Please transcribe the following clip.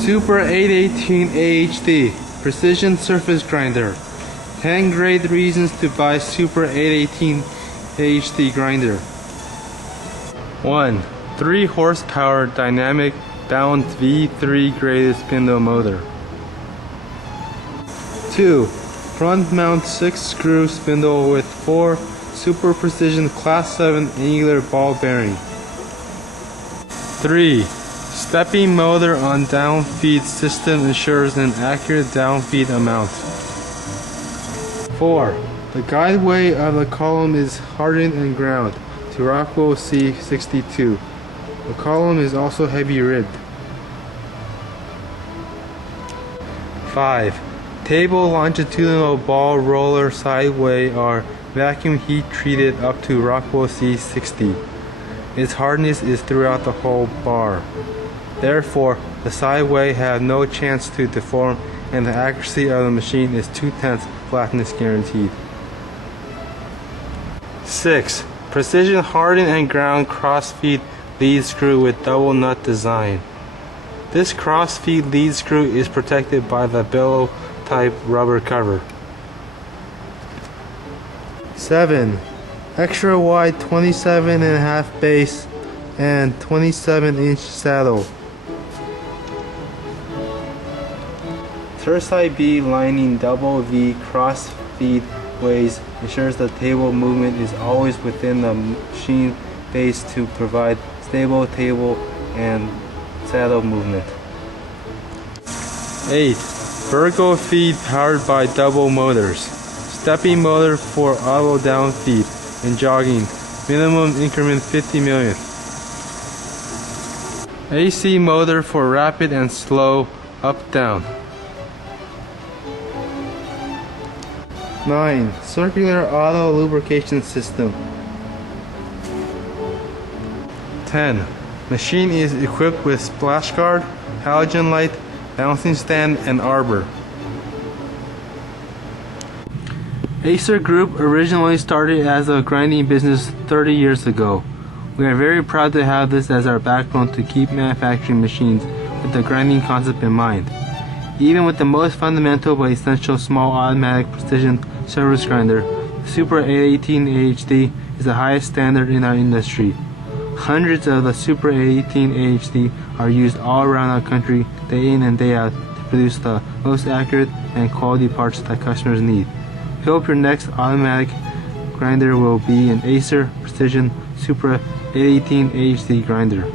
Supra-818AHD Precision Surface Grinder. 10 great reasons to buy Supra-818AHD grinder. 1. 3 horsepower dynamic balanced V3 graded spindle motor. 2. Front mount 6 screw spindle with 4 super precision class 7 angular ball bearing. 3. Stepping motor on down feed system ensures an accurate down feed amount. 4. The guideway of the column is hardened and ground to Rockwell C62. The column is also heavy ribbed. 5. Table longitudinal ball roller sideway are vacuum heat treated up to Rockwell C60. Its hardness is throughout the whole bar. Therefore, the sideway have no chance to deform and the accuracy of the machine is 2/10 flatness guaranteed. 6. Precision hardened and ground cross-feed lead screw with double nut design. This cross-feed lead screw is protected by the bellow type rubber cover. 7. Extra wide 27.5 base and 27-inch saddle. Tersite B lining double V cross feed ways ensures the table movement is always within the machine base to provide stable table and saddle movement. 8. Virgo feed powered by double motors. Stepping motor for auto down feed and jogging. Minimum increment 50 millionth. AC motor for rapid and slow up down. 9. Circular auto lubrication system. 10. Machine is equipped with splash guard, halogen light, balancing stand, and arbor. ACER Group originally started as a grinding business 30 years ago. We are very proud to have this as our backbone to keep manufacturing machines with the grinding concept in mind. Even with the most fundamental but essential small automatic precision surface grinder, the Supra-818AHD is the highest standard in our industry. Hundreds of the Supra-818AHD are used all around our country day in and day out to produce the most accurate and quality parts that customers need. We hope your next automatic grinder will be an ACER Precision Supra-818AHD grinder.